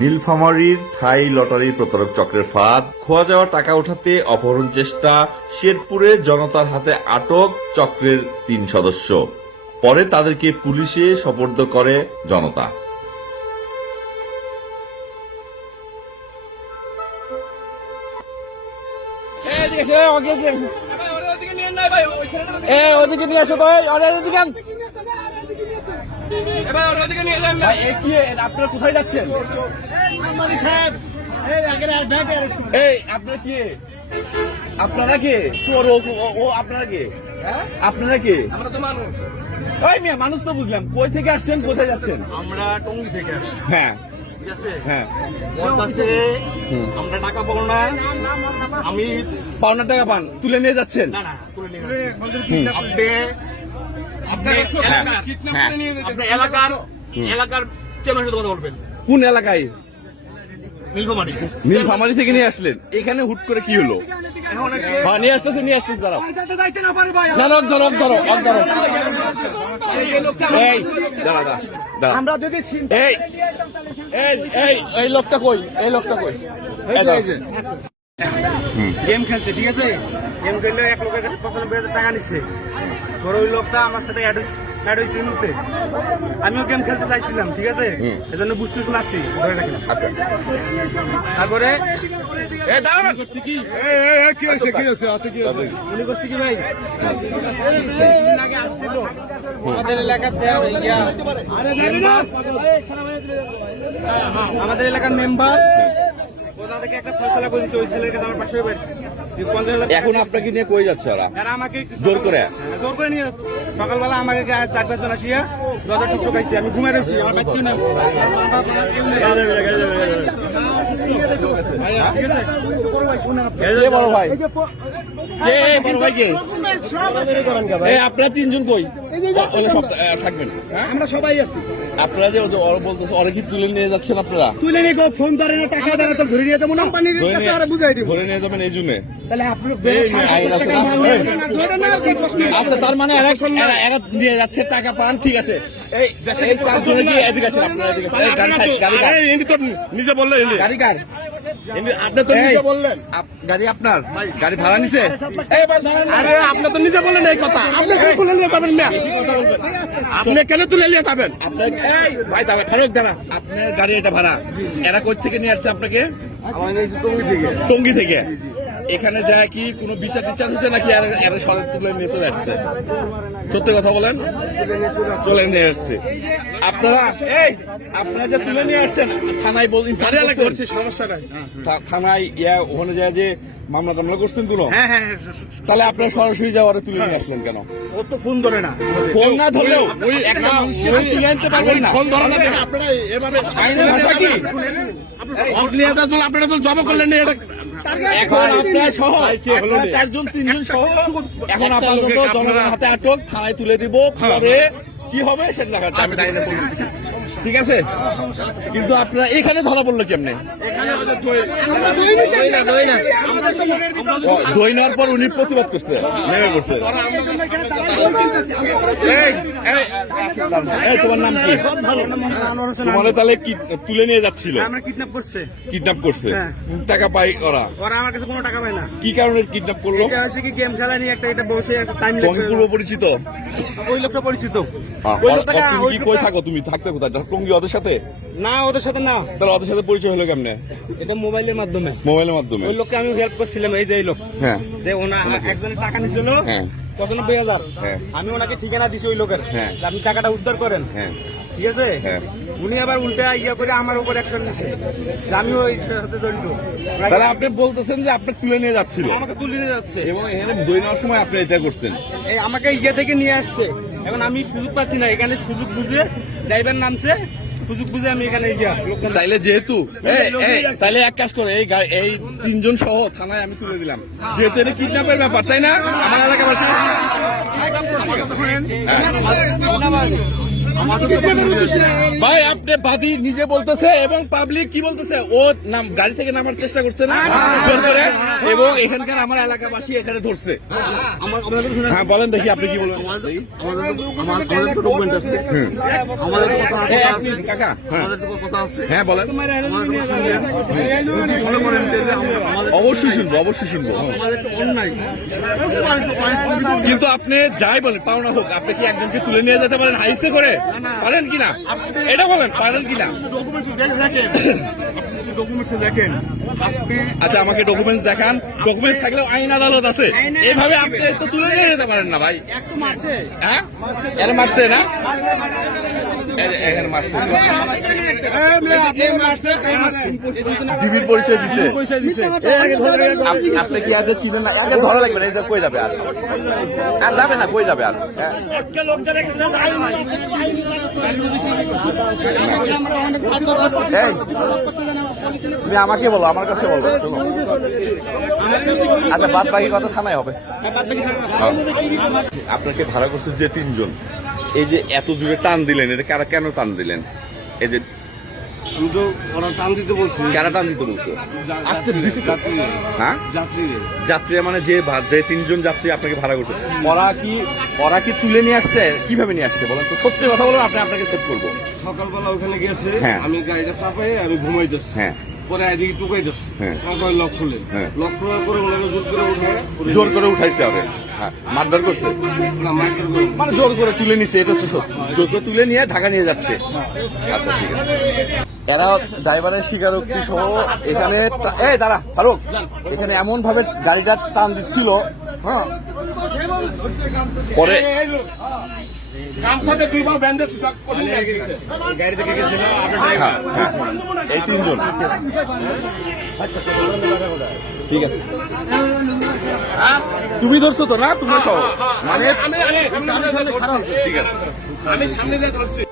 নীলফামারীর থাই লটারি প্রতারক চক্রের ফাঁদ খোয়া যাওয়া টাকা উঠাতে অপহরণ চেষ্টা শেরপুরে জনতার হাতে আটক চক্রের তিন সদস্য। পরে তাদেরকে পুলিশে সপর্দ করে জনতা। ওদিকে নিয়ে আসো তো এই, ওরে ওদিকে আন। ভাই, কি আপনারা কোথায় যাচ্ছেন? এই আপনারা কি? আপনারা কে? চোর ও ও- ও আপনারা কে? আপনারা কে? ওই মিয়া মানুষ তো বুঝলাম। কই থেকে আসছেন কোথায় যাচ্ছেন? আমরা টঙ্গি থেকে আসছি। হ্যাঁ। ঠিক আছে? হ্যাঁ। আমরা টাকা পাবো না। আমি পাওনা টাকা পান তুলে নিয়ে যাচ্ছেন? না না তুলে নিয়ে আপনি আপনি এলাকার-। এলাকার এলাকার চেয়ারম্যানের কথা বলবেন। কোন এলাকায়? নীলফামারী। নীলফামারি থেকে নিয়ে আসলেন। এখানে হুট করে কি হলো? হ্যাঁ নিয়ে আসতেছে নিয়ে আসতেছে দাঁড়াও। না না, ধরো ধরো ধরো এই দাঁড়া দাঁড়া দাঁড়া। আমরা যদি এই এই লোকটা কই? এই লোকটা কই? গেম খেলছে ঠিক আছে? গেম খেললে এক লোকের কাছে পঁচানব্বই হাজার টাকা নিচ্ছে। ধরো ওই লোকটা আমার সাথে অ্যাড হয়েছে এই মুহূর্তে। আমিও গেম খেলতে চাইছিলাম ঠিক আছে? এজন্য বুস্টুস মারছি ধরে রাখলাম আচ্ছা। তারপরে উনি করছি কি? ভাই? আগে আসছিল। আমাদের এলাকা আমাদের এলাকার মেম্বার ওনাদেরকে একটা ফসলা করে দিচ্ছে ওই ছেলের কাছে আমার পাশে বাড়ি যে পঞ্চাশ হাজার এখন আপনাকে নিয়ে কই যাচ্ছে ওরা? এরা আমাকে জোর করে? হ্যাঁ, জোর করে নিয়ে যাচ্ছে। সকালবেলা আমাকে গা- চার পাঁচজন আসিয়া দরজা খাইছি। আমি ঘুমাই রয়েছি আমার বাড়ি কেউ নেই। ঠিক আছে কে বড় ভাই? কে বড় ভাই কে এই আপনারা তিনজন কই? সব থাকবেন। হ্যাঁ? আমরা সবাই আছি। আপনারা যে বলতেছে ওরা তুলে নিয়ে যাচ্ছেন আপনারা তুলে নিয়ে গো ফোন ধরে না টাকা ধরে তো ধরে নিয়ে যাব না কোম্পানির কাছে আর বুঝাই দিব ধরে নিয়ে যাবেন এই জন্য তাহলে আচ্ছা তার মানে এরা নিয়ে যাচ্ছে টাকা পান ঠিক আছে এই এই এদিকে আছেন আপনারা এদিকে আসেন। গাড়ি গাড়ি নিজে গাড়ি কার আপনি তো নিজে বললেন। গাড়ি আপনার? গাড়ি ভাড়া নিছে? এই ভাই আরে আপনি তো নিজে বললেন এই কথা। আপনি কেন তুলে নিয়ে যাবেন না আপনি কেন তুলে নিয়ে যাবেন? ভাই দাঁড়া খারক দাঁড়া আপনার গাড়ি এটা ভাড়া। এরা কই থেকে নিয়ে আসছে আপনাকে? টঙ্গি থেকে। এখানে যায় কি কোনো বিচার টিচার হয়েছে নাকি এরা এরা তুলে নিয়ে চলে আসছে? সত্যি কথা বলেন? চলে নিয়ে আসছে। আপনারা এই আপনারা যে তুলে নিয়ে আসছেন থানায় বলছেন করছি সমস্যা নাই। থানায় ইয়া ওখানে যায় যে মামলা টামলা করছেন কোনো? হ্যাঁ হ্যাঁ তাহলে আপনারা সরাসরি যাওয়ারে তুলে নিয়ে আসলেন কেন? ও তো ফোন ধরে না ফোন না ধরলেও ওই একটা তুলে আনতে পারবেন না। ফোন ধরা লাগে আপনারা এভাবে আইনের ভাষা কি? আপনারা তো জমা করলেন না এটা এখন আপনারা সহ চারজন তিনজন সহ এখন আপাতত জনগণের হাতে আটক থানায় তুলে দিব পরে কি হবে সেটা দেখা যাচ্ছে ঠিক আছে? কিন্তু আপনারা এখানে ধরা পড়ল কেমনে? ধই নেওয়ার পর উনি প্রতিবাদ করছে নেমে করছে তোমার নাম কি? তোমার তাহলে তুলে নিয়ে যাচ্ছিল? আমরা কিডন্যাপ করছে। হ্যাঁ। টাকা পাই ওরা। ওরা আমার কাছে কোনো টাকা পায় না। কি কারণে কিডন্যাপ করল? এটা হচ্ছে কি গেম খেলা নিয়ে একটা এটা বসে একটা টাইম টঙ্গি পূর্ব পরিচিত? ওই লোকটা পরিচিত। ওই ওই কি কই থাকো তুমি থাকতে কোথায়? টঙ্গি ওদের সাথে? না ওদের সাথে না। তাহলে ওদের সাথে পরিচয় হলো কেমনে? এটা মোবাইলের মাধ্যমে। মোবাইলের মাধ্যমে। ওই লোককে আমি হেল্প করছিলাম এই যে এই লোক। হ্যাঁ। যে ওনা একজনের টাকা নিছিল হ্যাঁ। পঁচানব্বই হাজার। হ্যাঁ। আমি ওনাকে ঠিকানা দিছি ওই লোকের। হ্যাঁ। আপনি টাকাটা উদ্ধার করেন। হ্যাঁ। ঠিক আছে? হ্যাঁ। উনি আবার উল্টা ইয়া করে আমার উপর অ্যাকশন নিছে। আমিও এই সাথে জড়িত। তাহলে আপনি বলতেছেন যে আপনি তুলে নিয়ে যাচ্ছিল। আমাকে তুলে নিয়ে যাচ্ছে। এবং এখানে দই নেওয়ার সময় আপনি এটা করছেন। এই আমাকে ইয়ে থেকে নিয়ে আসছে। এখন আমি সুযোগ পাচ্ছি না এখানে সুযোগ বুঝে ড্রাইভার নামছে সুযোগ বুঝে আমি এখানে তাইলে যেহেতু এই, এই, তাইলে এক কাজ করে এই এই তিনজন সহ থানায় আমি তুলে দিলাম। যেহেতু এটা কিডন্যাপের ব্যাপার তাই না? আমার এলাকাবাসী। ভাই, আপনি বাদী নিজে বলতেছে এবং পাবলিক কি বলতেছে? ও নাম গাড়ি থেকে নামার চেষ্টা করছে না? এবং এখানকার আমার এলাকাবাসী এখানে ধরছে। হ্যাঁ বলেন দেখি আপনি কি বলবেন হ্যাঁ বলেন। অবশ্যই শুনব অবশ্যই শুনব। কিন্তু আপনি যাই বলেন, পাওনা হোক, আপনি কি একজনকে তুলে নিয়ে যেতে পারেন হাইসে করে? পারেন কিনা? এটা বলেন পারেন কিনা? দেখেন ডকুমেন্টস দেখেন আচ্ছা আমাকে ডকুমেন্টস দেখান। ডকুমেন্টস থাকলেও আইন আদালত আছে। এইভাবে আপনি তো তুলে নিয়ে যেতে পারেন না ভাই। হ্যাঁ? এর মারছে না? আপনি কি আগে চিনেন না? আগে ধরা লাগবে না কই যাবে আর? আর যাবে না, কই যাবে আর? তুমি আমাকে বলো, আমার কাছে বলো আচ্ছা বাদ বাকি কথা থানায় হবে। আপনাকে ভাড়া করছে যে তিনজন। এই যে এত দূরে টান দিলেন এটা কারা কেন টান দিলেন? এই যে ওরা টান দিতে বলছি। কারা টান দিতে বলছো? আসতে দিছি তো। হ্যাঁ? যাত্রী যাত্রী মানে যে যে তিনজন যাত্রী আপনাকে ভাড়া করছে ওরা কি ওরা কি তুলে নিয়ে আসছে? কীভাবে নিয়ে আসছে বলেন তো? সত্যি কথা বলুন আপনি আপনাকে সেভ করব। সকালবেলা ওখানে গেছে হ্যাঁ। আমি গাড়িটা চাপাই আমি ঘুমাইতেছি হ্যাঁ। পরে এদিকে টুকাইতেছি হ্যাঁ। তারপরে লক খুলে। হ্যাঁ। লক খোলার পরে ওনাকে জোর করে উঠায়। জোর করে উঠাইছে হবে হ্যাঁ মারধর করছে। মানে জোর করে তুলে নিছে, এটা হচ্ছে জোর করে তুলে নিয়ে ঢাকা নিয়ে যাচ্ছে। আচ্ছা ঠিক আছে। এরা ড্রাইভারের স্বীকারোক্তি সহ এখানে এই, দাঁড়া, ফারুক। এখানে এমন ভাবে গাড়িটা টান দিচ্ছিল হ্যাঁ। পরে হ্যাঁ হ্যাঁ। এই তিনজন। ঠিক আছে। তুমি ধরছো তো না? তুমি সহ। মানে ঠিক আছে আমি সামনে যা ধরছি।